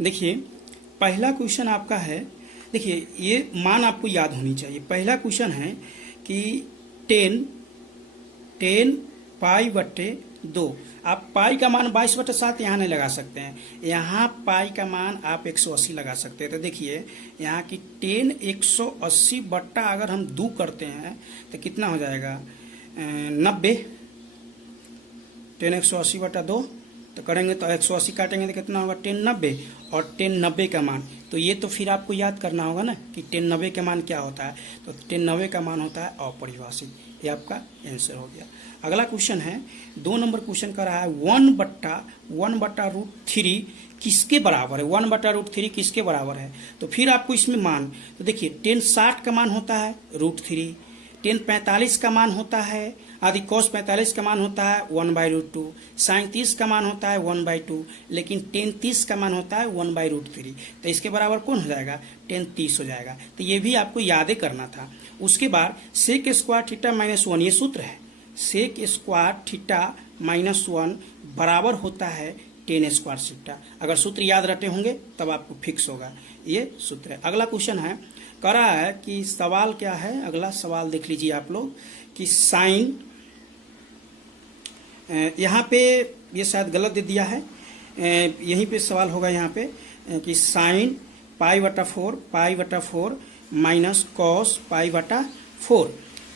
देखिए पहला क्वेश्चन आपका है, देखिए ये मान आपको याद होनी चाहिए। पहला क्वेश्चन है कि 10 पाई बट्टे 2। आप पाई का मान 22/7 यहाँ नहीं लगा सकते हैं, यहाँ पाई का मान आप 180 लगा सकते हैं। तो देखिए यहाँ की 10 180 बट्टा अगर हम 2 करते हैं तो कितना हो जाएगा 90। 10 180 बट्टा 2 तो करेंगे तो 180 काटेंगे तो कितना होगा 10 90, और 10 90 का मान। तो ये तो फिर आपको याद करना होगा ना कि 10 90 का मान क्या होता है। तो 10 90 का मान होता है अपरिभाषित। ये आपका आंसर हो गया। अगला क्वेश्चन है 2 नंबर क्वेश्चन का रहा है 1/√3 किसके बराबर है। 1/√3 किसके बराबर है। तो फिर आपको इसमें मान, तो देखिए 10 60 का मान होता है √3, 10 45 का मान होता है आदि cos 45 का मान होता है 1/√2, sin 30 का मान होता है 1/2, लेकिन 10 30 का मान होता है 1/√3। तो इसके बराबर कौन हो जाएगा 10 30 हो जाएगा। तो ये भी आपको यादें करना था। उसके बाद sec स्क्वायर थीटा -1, ये सूत्र है। sec स्क्वायर थीटा -1 बराबर होता है 10 स्क्वायर थीटा। अगर सूत्र याद रटे होंगे तब आपको फिक्स होगा, ये सूत्र है। अगला क्वेश्चन है कह रहा है कि सवाल क्या है, अगला सवाल देख लीजिए आप लोग कि साइन, यहाँ पे ये शायद गलत दे दिया है, यहीं पे सवाल होगा यहाँ पे कि साइन पाई/4 माइनस कॉस पाई/4।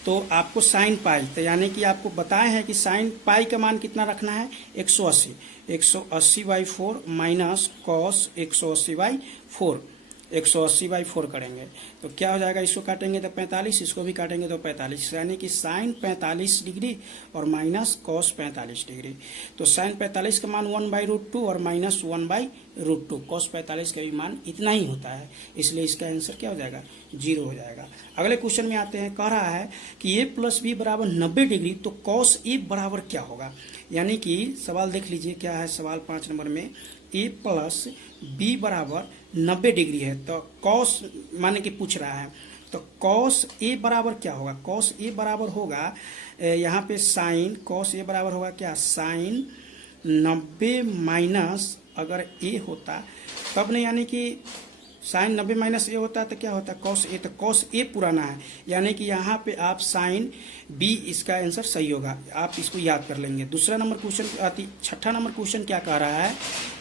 तो आपको साइन पाई, तो यानी कि आपको बताए हैं कि साइन पाई का मान कितना रखना है 180, 180/4 माइनस कॉस 180/4, 180/4 करेंगे तो क्या हो जाएगा, इसको काटेंगे तो 45, इसको भी काटेंगे तो 45, यानी कि साइन 45 डिग्री और माइनस कॉस 45 डिग्री। तो साइन 45 का मान 1/√2 और माइनस 1/√2, कॉस 45 का भी मान इतना ही होता है, इसलिए इसका आंसर क्या हो जाएगा 0 हो जाएगा। अगले क्वेश्चन में आते हैं, कह रहा है कि a + b बराबर 90 डिग्री, तो कॉस a बराबर क्या होगा। यानी कि सवाल देख लीजिए क्या है, सवाल 5 नंबर में a + b बराबर 90 डिग्री है। तो कॉस माने कि पूछ रहा है, तो कॉस a बराबर क्या होगा, कॉस a बराबर होगा यहाँ पे साइन, कॉस a बराबर होगा क्या साइन 90 माइनस, अगर a होता तब नहीं, यानी कि साइन 90 माइनस ए होता है तो क्या होता है कॉस ए, तो कॉस ए पुराना है, यानी कि यहाँ पे आप साइन बी, इसका आंसर सही होगा, आप इसको याद कर लेंगे। दूसरा नंबर क्वेश्चन आती, छठा नंबर क्वेश्चन क्या कह रहा है,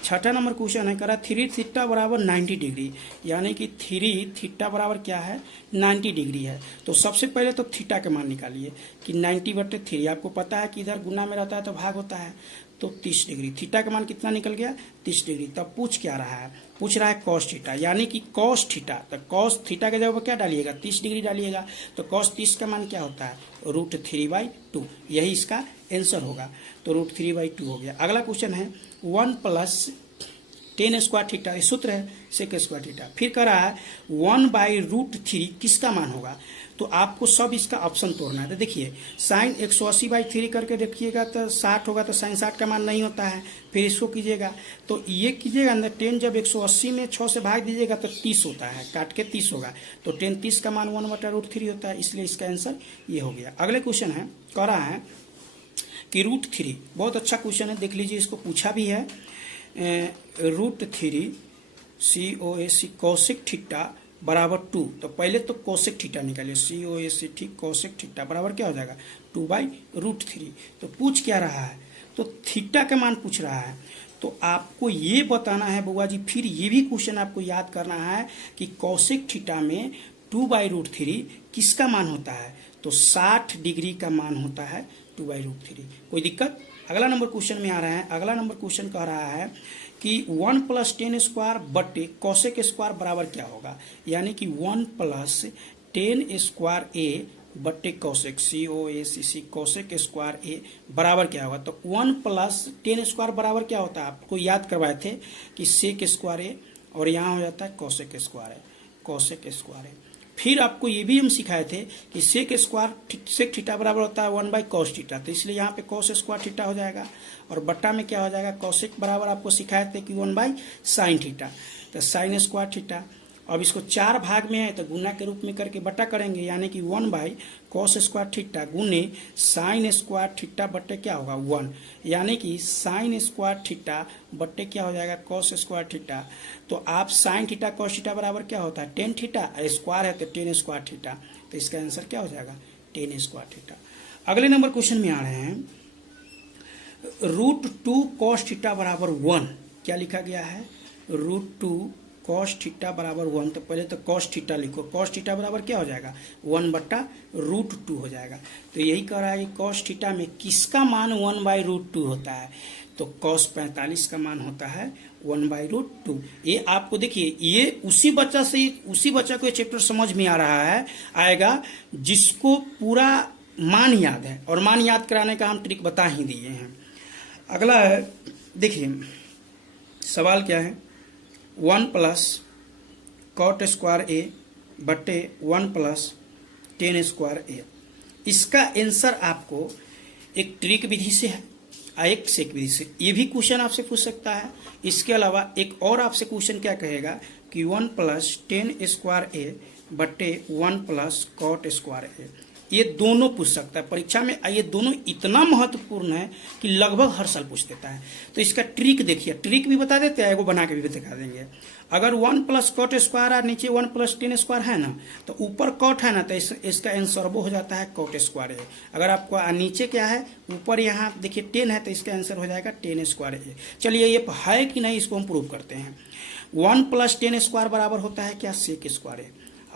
छठा नंबर क्वेश्चन है कह रहा है 3 थीटा बराबर 90 डिग्री, यानी कि 3 थीटा बराबर क्या है 90 डिग्री है। तो सबसे पहले तो थीटा का मान निकालिए कि 90/3, आपको पता है कि इधर गुना में रहता है तो भाग होता है, तो 30 डिग्री, थीटा का मान कितना निकल गया 30 डिग्री। तब पूछ क्या रहा है, पूछ रहा है कॉस थीटा, यानी कि कॉस थीटा, तो कॉस थीटा के जगह क्या डालिएगा 30 डिग्री डालिएगा, तो कॉस 30 का मान क्या होता है √3/2, यही इसका आंसर होगा। तो √3/2 हो गया। अगला क्वेश्चन है 1 + tan स्क्वायर थीटा, ये सूत्र है सेक स्क्वायर थीटा। फिर कह रहा है 1/√3 किसका मान होगा, तो आपको सब इसका ऑप्शन तोड़ना है। तो देखिए साइन 180/3 करके देखिएगा तो 60 होगा, तो साइन 60 का मान नहीं होता है। फिर इसको कीजिएगा तो ये कीजिएगा ना, 10 जब 180 में 6 से भाग दीजिएगा तो 30 होता है, काट के 30 होगा, तो 10 30 का मान 1/√3 होता है, इसलिए इसका आंसर ये हो गया। अगले क्वेश्चन है कह रहा है कि √3, बहुत अच्छा क्वेश्चन है, देख लीजिए, इसको पूछा भी है √3 COSEC कोसेक थीटा बराबर 2। तो पहले तो कोसेक थीटा निकालिए, COSEC कोसेक थीटा बराबर क्या हो जाएगा 2/√3। तो पूछ क्या रहा है, तो थीटा का मान पूछ रहा है। तो आपको ये बताना है बुआ जी, फिर ये भी क्वेश्चन आपको याद करना है कि कोसेक थीटा में 2/√3 किसका मान होता है, तो 60 डिग्री का मान होता है 2/√3। कोई दिक्कत। अगला नंबर क्वेश्चन में आ रहा है, अगला नंबर क्वेश्चन कह रहा है कि 1 + tan स्क्वायर बटे कोसेक स्क्वायर बराबर क्या होगा, यानी कि 1 + tan स्क्वायर ए बटे कोसेक, COSEC कोसेक स्क्वायर ए बराबर क्या होगा। तो 1 + tan स्क्वायर बराबर क्या होता है, आपको याद करवाए थे कि सेक स्क्वायर ए, और यहाँ हो जाता है कोसेक स्क्वायर ए, कोसेक स्क्वायर ए। फिर आपको ये भी हम सिखाए थे कि सेक थीटा बराबर होता है 1/cos थीटा, तो इसलिए यहाँ पे cos स्क्वायर थीटा हो जाएगा, और बट्टा में क्या हो जाएगा कोसेक बराबर आपको सिखाए थे कि 1/sin थीटा, तो sin स्क्वायर थीटा। अब इसको 4 भाग में है तो गुना के रूप में करके बटा करेंगे, यानी कि 1/cos² थीटा गुने sin² थीटा बटे क्या होगा 1, यानी कि sin² थीटा बटे क्या हो जाएगा cos² थीटा। तो आप sin थीटा cos थीटा बराबर क्या होता है tan थीटा, स्क्वायर है तो tan² थीटा, तो इसका आंसर क्या हो जाएगा tan² थीटा। अगले नंबर क्वेश्चन में आ रहे हैं, √2 cos थीटा बराबर 1, क्या लिखा गया है √2 cos थीटा बराबर 1, तो पहले तो cos थीटा लिखो, cos थीटा बराबर क्या हो जाएगा 1/√2 हो जाएगा। तो यही कह रहा है कि cos थीटा में किसका मान 1/√2 होता है, तो cos 45 का मान होता है 1/√2। ये आपको देखिए, ये उसी बच्चा को ये चैप्टर समझ में आ रहा है आएगा जिसको पूरा मान याद है, और मान याद कराने का हम ट्रिक बता ही दिए हैं। अगला है, देखिए सवाल क्या है, 1+cot² बटे 1+tan²। इसका आंसर आपको एक ट्रिक विधि से है, एक सेक विधि से, ये भी क्वेश्चन आपसे पूछ सकता है। इसके अलावा एक और आपसे क्वेश्चन क्या कहेगा कि 1+tan² बटे 1+cot²। ये दोनों पूछ सकता है परीक्षा में, ये दोनों इतना महत्वपूर्ण है कि लगभग हर साल पूछ देता है। तो इसका ट्रिक देखिए, ट्रिक भी बता देते हैं, एगो बना के भी दिखा देंगे। अगर 1+cot² और नीचे 1+tan² है ना, तो ऊपर cot है ना, तो इसका आंसर वो हो जाता है cot²। अगर आपको नीचे क्या है, ऊपर यहाँ देखिए tan है, तो इसका आंसर हो जाएगा tan²। चलिए ये है कि नहीं इसको हम प्रूव करते हैं। 1+tan² बराबर होता है क्या sec²,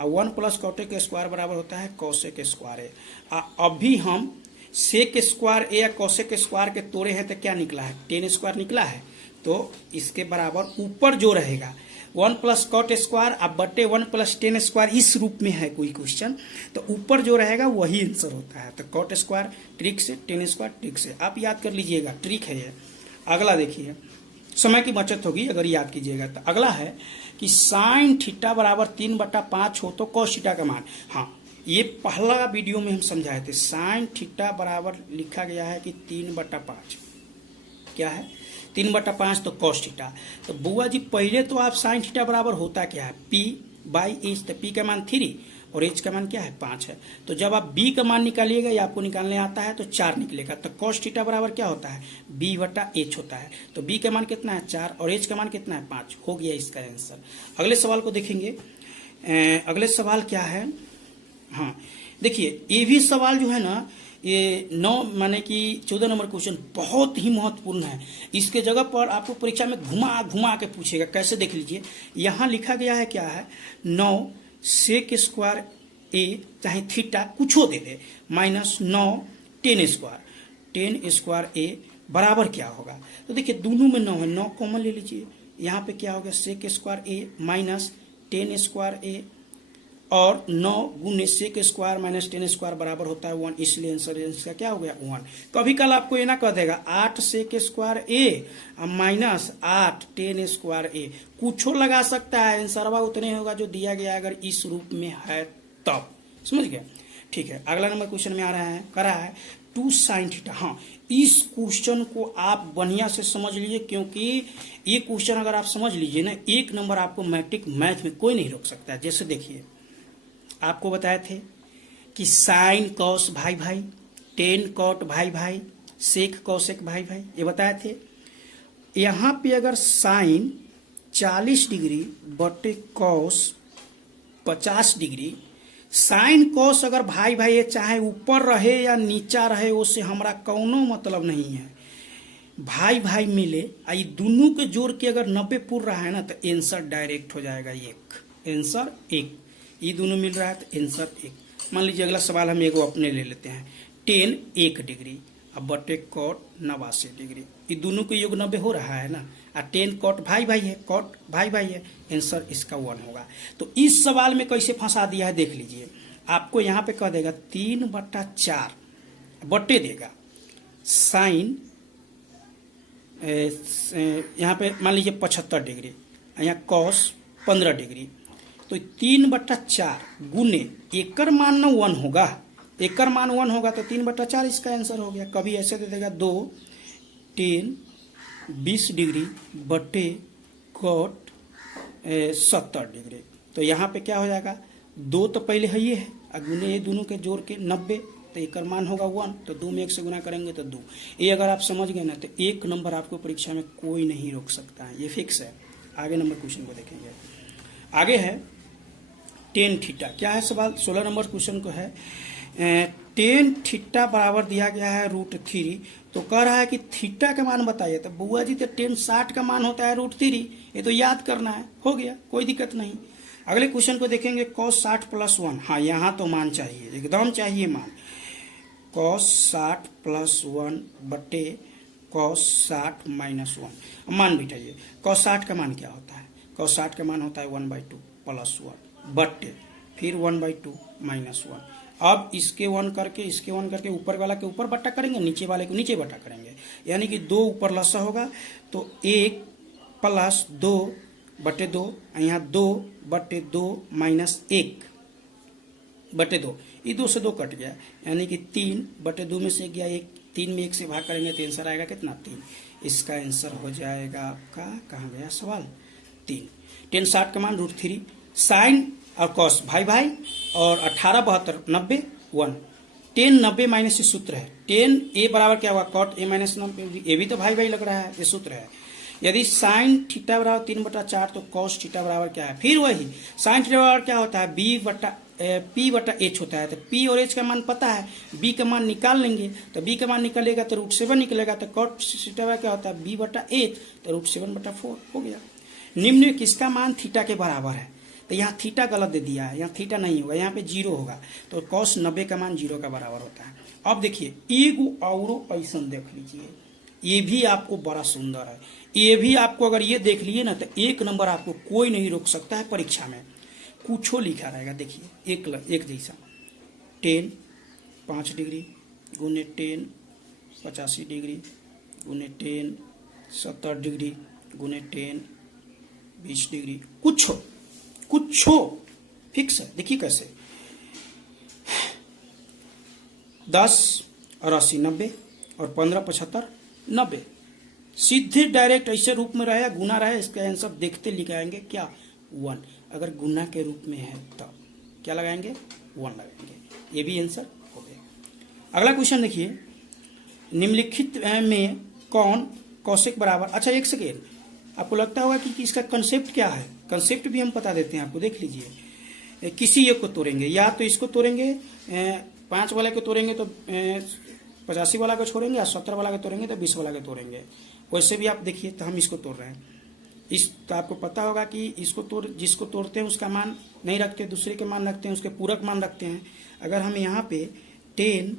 और 1+cot² बराबर होता है cosec²। अभी हम sec² या cosec² के तोड़े हैं तो क्या निकला है tan² निकला है, तो इसके बराबर ऊपर जो रहेगा 1+cot² अब बटे 1+tan², इस रूप में है कोई क्वेश्चन, तो ऊपर जो रहेगा वही आंसर होता है। तो cot² ट्रिक से, tan² ट्रिक से, आप याद कर लीजिएगा, ट्रिक है ये। अगला देखिए, समय की बचत होगी अगर याद कीजिएगा। तो अगला है कि sin थीटा बराबर 3/5 हो तो cos थीटा का मान, हाँ ये पहला वीडियो में हम समझाए थे। sin थीटा बराबर लिखा गया है कि 3/5, क्या है 3/5 तो cos थीटा। तो बुआ जी पहले तो आप sin थीटा बराबर होता क्या है p/h, तो p का मान 3 और h का मान क्या है 5 है। तो जब आप b का मान निकालिएगा, या आपको निकालने आता है तो 4 निकलेगा, तो cos थीटा बराबर क्या होता है b/h होता है। तो b का मान कितना है 4 और h का मान कितना है 5, हो गया इसका आंसर। अगले सवाल को देखेंगे। अगले सवाल क्या है, हाँ देखिए ये भी सवाल जो है ना, ये 14 नंबर क्वेश्चन बहुत ही महत्वपूर्ण है। इसके जगह पर आपको परीक्षा में घुमा घुमा के पूछेगा, कैसे देख लीजिए। यहाँ लिखा गया है क्या है 9 sec² चाहे थीटा कुछ हो दे दे -9 tan² बराबर क्या होगा। तो देखिए दोनों में 9 है, 9 कॉमन ले लीजिए, यहाँ पे क्या हो गया sec² माइनस tan² और 9 गुने sec² माइनस tan² बराबर होता है 1, इसलिए आंसर इसका क्या हो गया 1। कभी कल आपको ये ना कह देगा 8 sec² माइनस 8 tan², कुछो लगा सकता है, आंसरवा उतने होगा जो दिया गया अगर इस रूप में है तब, समझ गए। ठीक है, अगला नंबर क्वेश्चन में आ रहा है, करा है 2 sin थीटा। हाँ इस क्वेश्चन को आप बढ़िया से समझ लीजिए, क्योंकि ये क्वेश्चन अगर आप समझ लीजिए ना, 1 नंबर आपको मैट्रिक मैथ में कोई नहीं रोक सकता है। जैसे देखिए आपको बताए थे कि साइन कॉस भाई भाई, टेन कॉट भाई भाई, सेक कॉसेक भाई भाई, ये बताए थे। यहाँ पे अगर साइन 40 डिग्री बटे कॉस 50 डिग्री, साइन कॉस अगर भाई भाई ये चाहे ऊपर रहे या नीचा रहे, उससे हमारा कौनो मतलब नहीं है। भाई भाई मिले, ये दोनों के जोड़ के अगर 90 पूर रहा है ना, तो आंसर डायरेक्ट हो जाएगा 1, आंसर 1। ये दोनों मिल रहा है तो आंसर 1। मान लीजिए अगला सवाल हम एगो अपने ले लेते हैं, टेन 1 डिग्री अब बटे कॉट 89 डिग्री, ये दोनों के योग 90 हो रहा है ना, और टेन कॉट भाई भाई है, कॉट भाई भाई है, आंसर इसका 1 होगा। तो इस सवाल में कैसे फंसा दिया है देख लीजिए। आपको यहाँ पे कह देगा 3/4 बटे देगा साइन, यहाँ पे मान लीजिए 75 डिग्री, यहाँ कॉस 15 डिग्री, तो 3/4 गुने एकर मान ना 1 होगा, एकर मान 1 होगा तो 3/4 इसका आंसर हो गया। कभी ऐसे दे देगा 2 टेन 20 डिग्री बटे कॉट 70 डिग्री, तो यहाँ पे क्या हो जाएगा, 2 तो पहले है ये है, अब गुने ये दोनों के जोड़ के 90, तो एक का मान होगा 1, तो 2 में 1 से गुना करेंगे तो 2। ये अगर आप समझ गए ना तो 1 नंबर आपको परीक्षा में कोई नहीं रोक सकता है, ये फिक्स है। आगे नंबर क्वेश्चन को देखेंगे। आगे है टेन थीटा। क्या है सवाल, 16 नंबर क्वेश्चन को है टेन थीटा बराबर दिया गया है √3, तो कह रहा है कि थीटा का मान बताइए। तो बुआ जी तो टेन 60 का मान होता है √3, ये तो याद करना है, हो गया, कोई दिक्कत नहीं। अगले क्वेश्चन को देखेंगे cos 60 + 1। हाँ, यहाँ तो मान चाहिए, एकदम चाहिए मान। cos 60 + 1 बटे cos 60 - 1। मान बिठाइए, cos 60 का मान क्या होता है, cos 60 का मान होता है 1/2 + 1 बटे फिर 1/2 - 1। अब इसके 1 करके इसके 1 करके ऊपर वाला के ऊपर बट्टा करेंगे, नीचे वाले को नीचे बट्टा करेंगे, यानी कि 2 ऊपर लसा होगा तो 1 + 2 बटे 2, यहाँ 2 बटे 2 - 1 बटे 2, ये 2 से 2 कट गया, यानी कि 3 बटे 2 में से गया 1, 3 में 1 से भाग करेंगे तो आंसर आएगा कितना, 3। इसका आंसर हो जाएगा आपका, कहाँ गया सवाल, 3। टेन 60 का मान √3, साइन और कॉस भाई भाई, और 18 72 90 1। टेन 90 माइनस ये सूत्र है, टेन ए बराबर क्या हुआ, cot a - 90, ये भी तो भाई भाई लग रहा है, ये सूत्र है। यदि साइन थीटा बराबर 3/4 तो कॉस थीटा बराबर क्या है, फिर वही साइन थीटा बराबर क्या होता है, p/h होता है। तो p और h का मान पता है, b का मान निकाल लेंगे, तो b का मान निकलेगा तो √7 निकलेगा, तो cot थीटा बराबर क्या होता है, b/h, तो √7/4 हो गया। निम्न में किसका मान थीटा के बराबर है, तो यहाँ थीटा गलत दे दिया है, यहाँ थीटा नहीं होगा, यहाँ पे 0 होगा, तो cos 90 का मान 0 का बराबर होता है। अब देखिए एगो औरो क्वेश्चन देख लीजिए, ये भी आपको बड़ा सुंदर है, ये भी आपको अगर ये देख लिए ना तो 1 नंबर आपको कोई नहीं रोक सकता है परीक्षा में, कुछो लिखा रहेगा। देखिए एक जैसा, टेन 5 डिग्री गुने टेन 85 डिग्री गुने टेन 70 डिग्री गुने टेन 20 डिग्री, कुछो फिक्स है। देखिए कैसे, 10 और 80 90 और 15 75 90, सीधे डायरेक्ट ऐसे रूप में रहे, गुना रहे, इसका आंसर देखते लिखाएंगे क्या, 1। अगर गुना के रूप में है तब क्या लगाएंगे, 1 लगाएंगे, ये भी आंसर हो गया। अगला क्वेश्चन देखिए, निम्नलिखित में कौन कौशिक बराबर, अच्छा एक सेकेंड, आपको लगता होगा कि इसका कंसेप्ट क्या है, कंसेप्ट भी हम बता देते हैं आपको, देख लीजिए। किसी एक को तोड़ेंगे, या तो इसको तोड़ेंगे, 5 वाले को तोड़ेंगे तो 85 वाला को छोड़ेंगे, या 70 वाला को तोड़ेंगे तो 20 वाला को तोड़ेंगे। वैसे भी आप देखिए, तो हम इसको तोड़ रहे हैं, तो आपको पता होगा कि इसको जिसको तोड़ते हैं उसका मान नहीं रखते, दूसरे के मान रखते हैं, उसके पूरक मान रखते हैं। अगर हम यहाँ पे टेन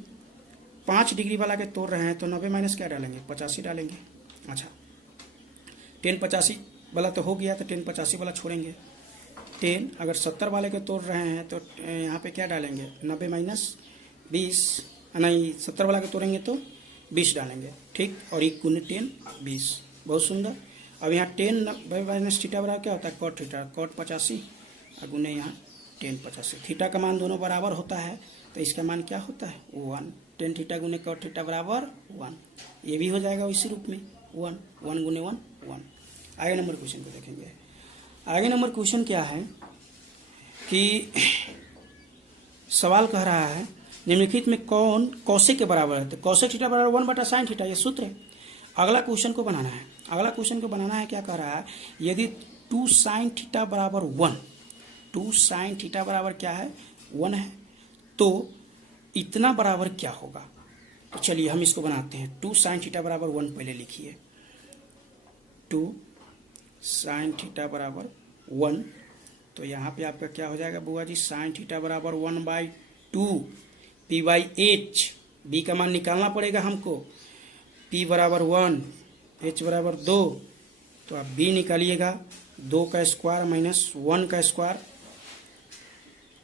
5 डिग्री वाला के तोड़ रहे हैं तो 90 माइनस क्या डालेंगे, 85 डालेंगे। अच्छा, टेन 85 वाला तो हो गया, तो टेन 85 वाला छोड़ेंगे। टेन अगर 70 वाले के तोड़ रहे हैं तो यहाँ पे क्या डालेंगे, 90 माइनस 20, नहीं 70 वाला के तोड़ेंगे तो 20 डालेंगे, ठीक। और 1 गुने 10 20, बहुत सुंदर। अब यहाँ 10 माइनस थीटा बराबर क्या होता है, cot थीटा, cot 85 और गुने यहाँ 10 85, थीटा का मान दोनों बराबर होता है, तो इसका मान क्या होता है, 1। 10 थीटा गुने cot थीटा बराबर 1, ये भी हो जाएगा इसी रूप में, 1 गुने 1 1। आगे नंबर क्वेश्चन को देखेंगे। आगे नंबर क्वेश्चन क्या है कि सवाल कह रहा है निम्नलिखित में कौन कौशिक के बराबर है, तो कौशिक थीटा बराबर 1/sin थीटा, ये सूत्र है। अगला क्वेश्चन को बनाना है, अगला क्वेश्चन को बनाना है, क्या कह रहा है, यदि 2 sin थीटा बराबर 1, 2 sin थीटा बराबर क्या है, 1 है, तो इतना बराबर क्या होगा। तो चलिए हम इसको बनाते हैं, 2 sin थीटा बराबर 1 पहले लिखिए, 2 sin थीटा बराबर 1, तो यहाँ पे आपका क्या हो जाएगा बुआ जी, sin थीटा बराबर 1/2 p/h, b का मान निकालना पड़ेगा हमको, p बराबर 1 h बराबर 2, तो आप b निकालिएगा, 2 का स्क्वायर माइनस 1 का स्क्वायर,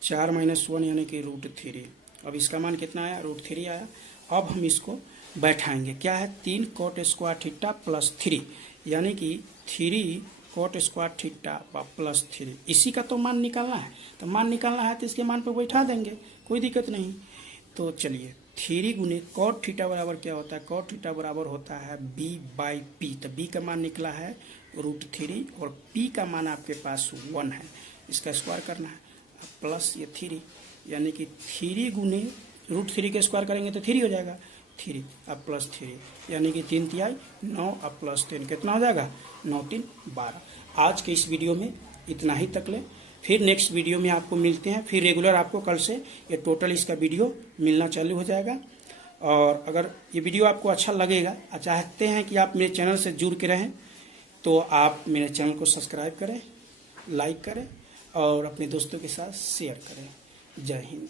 4 माइनस 1 यानी कि √3। अब इसका मान कितना आया, √3 आया। अब हम इसको बैठाएंगे, क्या है, 3 cot स्क्वायर थीटा प्लस 3, यानी कि 3 cot स्क्वायर थीटा प्लस 3, इसी का तो मान निकालना है, तो मान निकालना है तो इसके मान पर बैठा देंगे, कोई दिक्कत नहीं। तो चलिए 3 गुने cot थीटा बराबर क्या होता है, cot थीटा बराबर होता है b/p, तो b का मान निकला है √3 और p का मान आपके पास 1 है, इसका स्क्वायर करना है, प्लस ये 3 यानी कि 3 गुने √3 के स्क्वायर करेंगे तो 3 हो जाएगा, 3 अब प्लस 3 यानी कि 3 तिहाई 9 अब प्लस 10 कितना हो जाएगा, 9 3 12। आज के इस वीडियो में इतना ही तक ले, फिर नेक्स्ट वीडियो में आपको मिलते हैं। फिर रेगुलर आपको कल से ये टोटल इसका वीडियो मिलना चालू हो जाएगा। और अगर ये वीडियो आपको अच्छा लगेगा, चाहते हैं कि आप मेरे चैनल से जुड़ के रहें, तो आप मेरे चैनल को सब्सक्राइब करें, लाइक करें और अपने दोस्तों के साथ शेयर करें। जय हिंद।